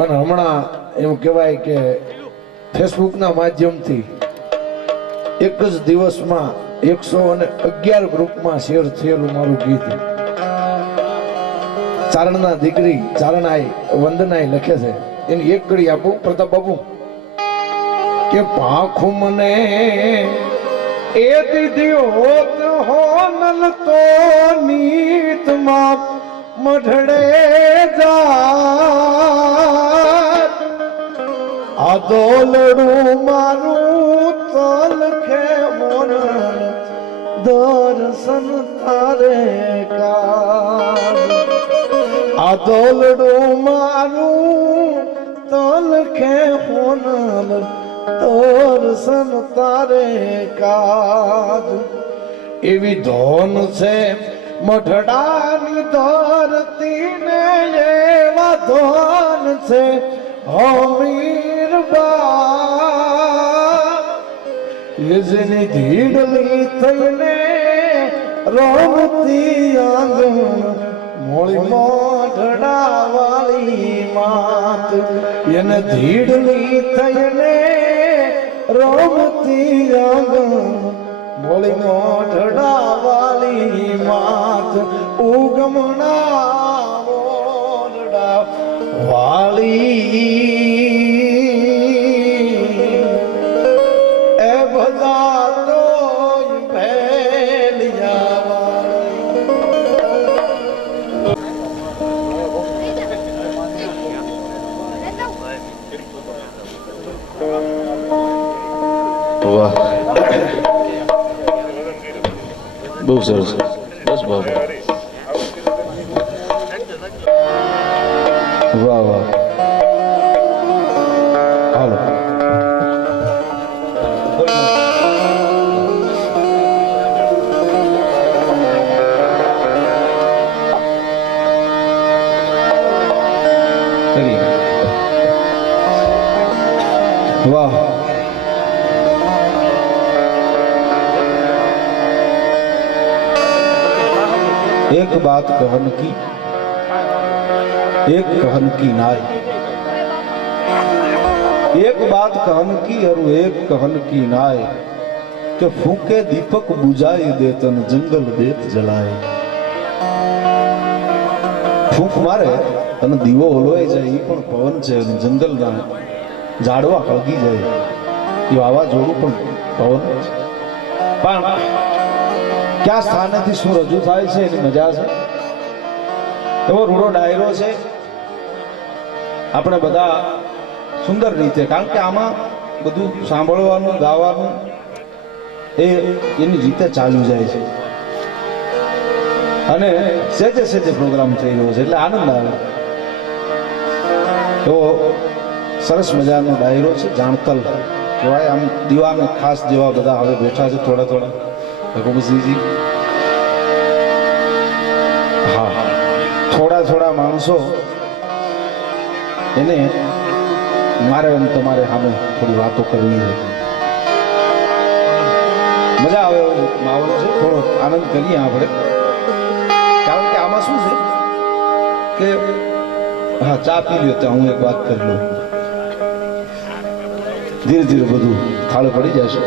અને હમણાં એમ કહેવાય કે ફેસબુકના માધ્યમથી એક જ દિવસમાં 111 ગ્રુપમાં શેર થયેલું મારું ગીત ચારણના દીકરી ચારણાઈ વંદનાઈ લખે છે એની એક કડી આપું પ્રતાપ બાબુ કે પાંખું મને એ દીધી હોત હોનલ તો નીતમાં મઢડે જાત આ દોલડું મારું તલ ખે મોન દર્શન તારે કા આ દોલડું મારું તલ ખે મોન દર્શન તારે કાજ એવી ધોન છે મઢડાની ધરતી ને એવા ધોન છે હમીરબા જેની ધીડલી થઈને રમતી આંગણ મોળી મઢડા વાળી માત એને ધીડલી થઈને રમતી આંગણ મોળી મઢડા વાળી માત ઉગમણા મોરડા વાળી એ બધા તો ભેલિયા વાહ બહુ સરસ બસ બાબા વાહ વાહ હાલો વાહ एक बात कहन की एक कहन की नाय एक बात कहन की और एक कहन की नाय के फूके दीपक बुझाई दे तन जंगल देत जलाए फूक मारे तन दीवो ओलवाई जाए ई पण पवन छे અને જંગલના ઝાડવા હળગી જાય એ વાવાઝોડું પણ પવન છે પણ ક્યાં સ્થાનેથી શું રજૂ થાય છે એની મજા છે એવો રૂડો ડાયરો છે આપણે બધા સુંદર રીતે કારણ કે આમાં બધું સાંભળવાનું ગાવાનું એ એની રીતે ચાલ્યું જાય છે અને સેજે સેજે પ્રોગ્રામ થઈ રહ્યો છે એટલે આનંદ આવે એવો સરસ મજાનો ડાયરો છે જાણતલ કહેવાય આમ દીવાને ખાસ જેવા બધા હવે બેઠા છે થોડા થોડા ભગવતસિંહજી હા થોડા થોડા માણસો એને મારે અને તમારે સામે થોડી વાતો કરવી છે મજા આવે એવો માહોલ છે થોડો આનંદ કરીએ આપણે કારણ કે આમાં શું છે કે હા ચા પી લ્યો ત્યાં હું એક વાત કરી લઉં ધીરે ધીરે બધું થાળે પડી જશે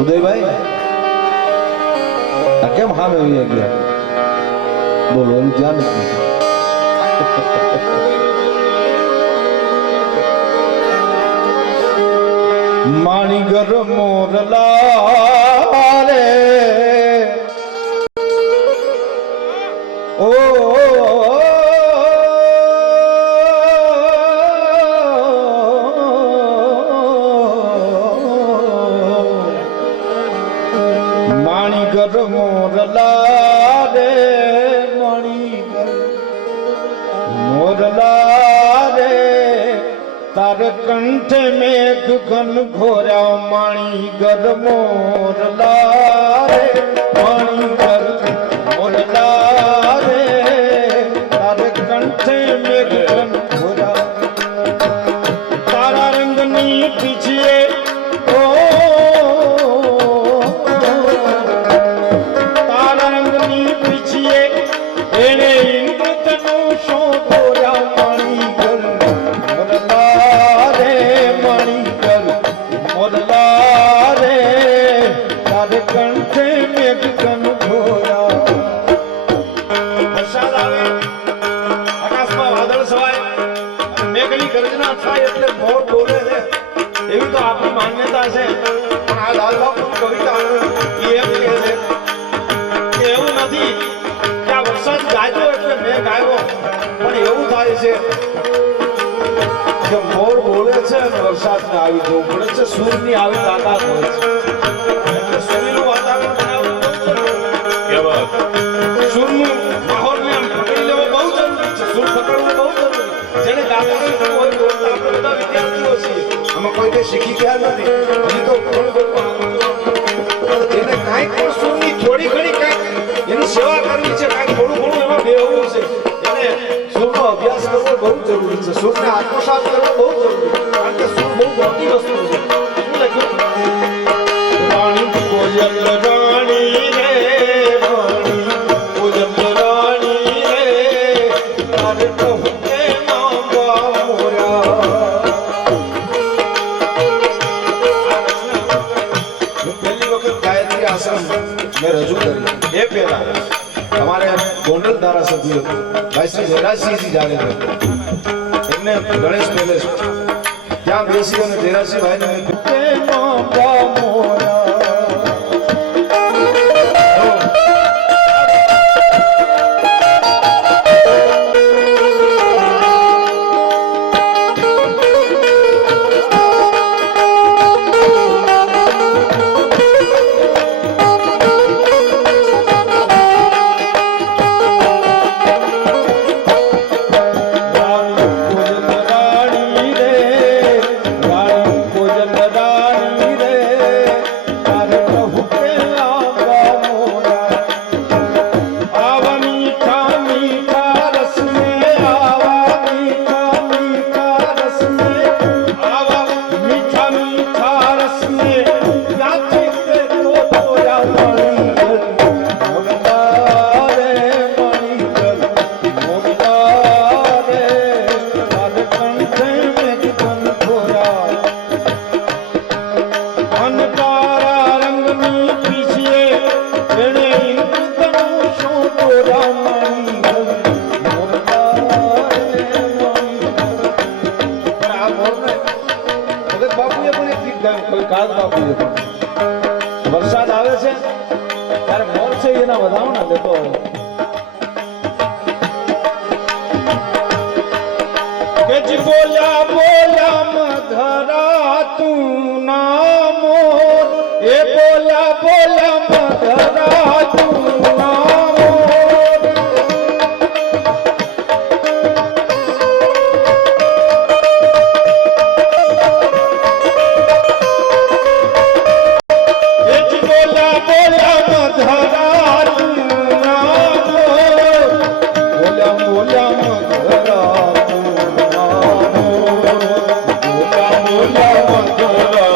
ઉદયભાઈ આ કેમ સામે આવી ગયા બોલો એનું ધ્યાન નથી માણીગર મોરલા રે ઓ માણીગર મોરલા રે માણીગર મોરલા રે તાર કંઠ મેઘ ઘન ઘોર્યા માણીગર મોરલા રે માણીગર મોરલા રે તાર કંઠ મેઘ ઘન ઘોર્યા તારા રંગની પીછે તારા રંગની પીછે એને ઇન્દ્રધનુષ તોર્યા મણિકર મોરલા રે મણિકર મોરલા રે તારે કંઠે મેઘ કન ધોયા. વરસાદ આવે, આકાશમાં વાદળ છવાય અને મેઘની ગર્જના થાય એટલે મોર બોલે છે, એવી તો આપણી માન્યતા છે. પણ આ લાલ બાપુની કવિતા એ એમ કહે છે કે એવું નથી કે આ વરસાદ ગાયો એટલે મેઘ આવ્યો, પણ એવું થાય છે કે મોર બોલે છે અને વરસાદને આવી જવું પડે છે. સૂરની આવી તાકાત હોય છે એટલે સૂર્યનું વાતાવરણ બનાવવું બહુ જરૂરી છે. સૂરનું માહોલને આમ પકડી લેવો બહુ જરૂરી છે. સૂર પકડવું બહુ જરૂરી. જેને ગાતા શીખવું હોય તો આપણે બધા વિદ્યાર્થીઓ છીએ, આમાં કોઈ કઈ શીખી ગયા નથી, હજી તો જેને કાંઈક પણ સૂરની થોડી ઘણી કાંઈક એની સેવા કરવી છે, કાંઈક થોડું ઘણું એમાં બેહવું છે, એને સૂરનો અભ્યાસ કરવો બહુ જરૂરી છે. સૂરને આત્મસાત કરવો બહુ જરૂરી છે, કારણ કે સૂર બહુ મોટી વસ્તુ છે. શું લખ્યું? રાણી કોયલ રાણી રે રાણી કોયલ રાણી રે તારે કહું કે માંગવા મોર્યા. પહેલી વખત ગાયત્રી આશ્રમ મેં રજૂ કરી એ પહેલા અમારે ગોંડલ ધારાસભ્ય ભાઈ શ્રી જયરાજસિંહજી જાડેજા એમને ગણેશ પેલેસ ત્યાં બેસી અને જયરાજસિંહભાઈને મેં વરસાદ આવે છે ત્યારે મોર છે એના વધાવના લેતો હોય. કે જી બોલ્યા બોલ્યા મધરા તું ના મોર, એ બોલ્યા બોલ્યા મધરા તું ના બોલ્યા મધરા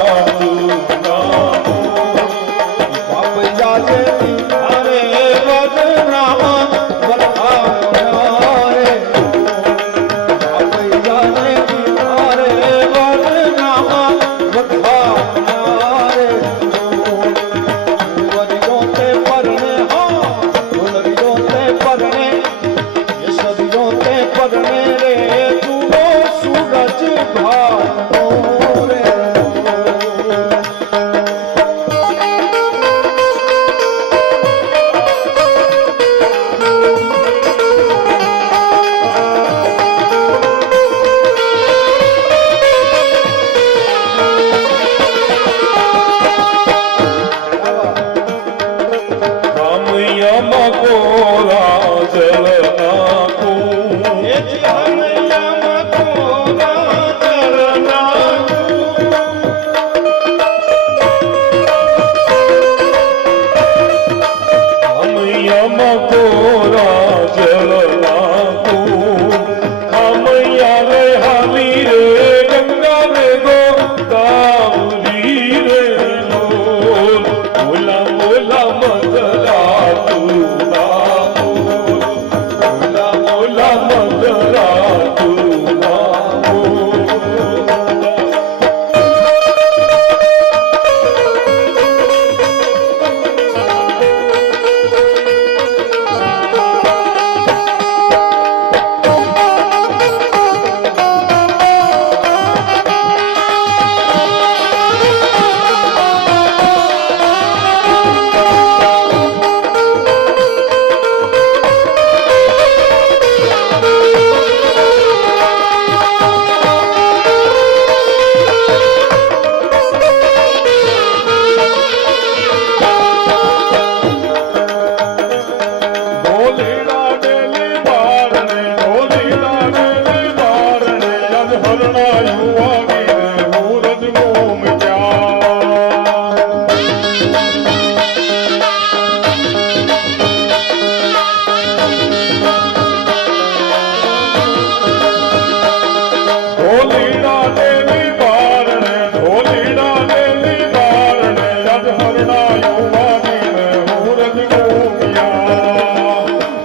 ઢોલીડા દેવી બારણે ઢોલીડા દેવી બારણે યાદ હરણા યુવાનીને હું રજ ગોપિયા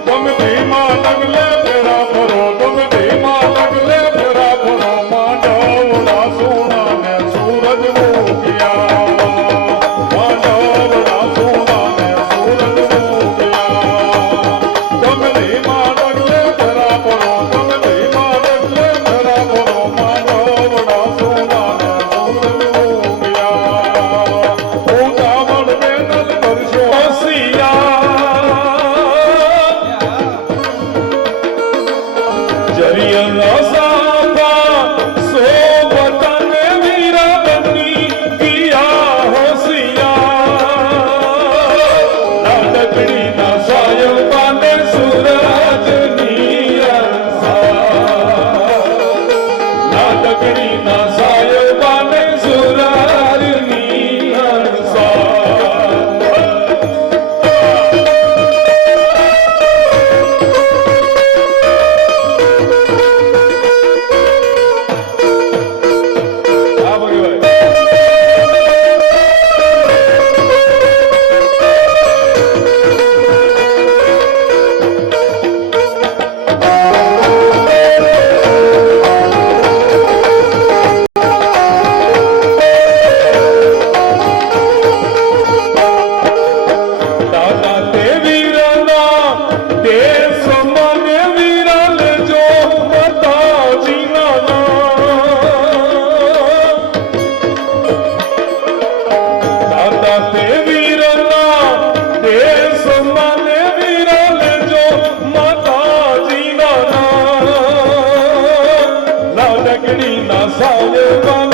તમે ધીમા ડગલે ફેરા ફરો તમે ધીમા ડગલે ફેરા ફરો માંડવડા સોનાને સૂરજ ગોપિયા માંડવડા સોનાને સૂરજ ગોપિયા તમે ધીમા ડગલે ફેરા ફરો તમે ધીમા ડગલે ફેરા ફરો માંડવડા સોનાને સૂરજ ગોપિયા ઉતાવળ બેનલ કરશો જરિયલ સાફા સોબતને વીરા બની કિયા હોશિયાર લાડકડી ના સાયલ પાને સૂરજની લાડકડી ના સાયલ પાને સૂરજની દાદા તે વીરના તે સમાને વીરા લેજો માતાજીના દાદા તે વીરના તે સમાને વીરા લેજો માતાજીના લાડકડી ના સાયવાના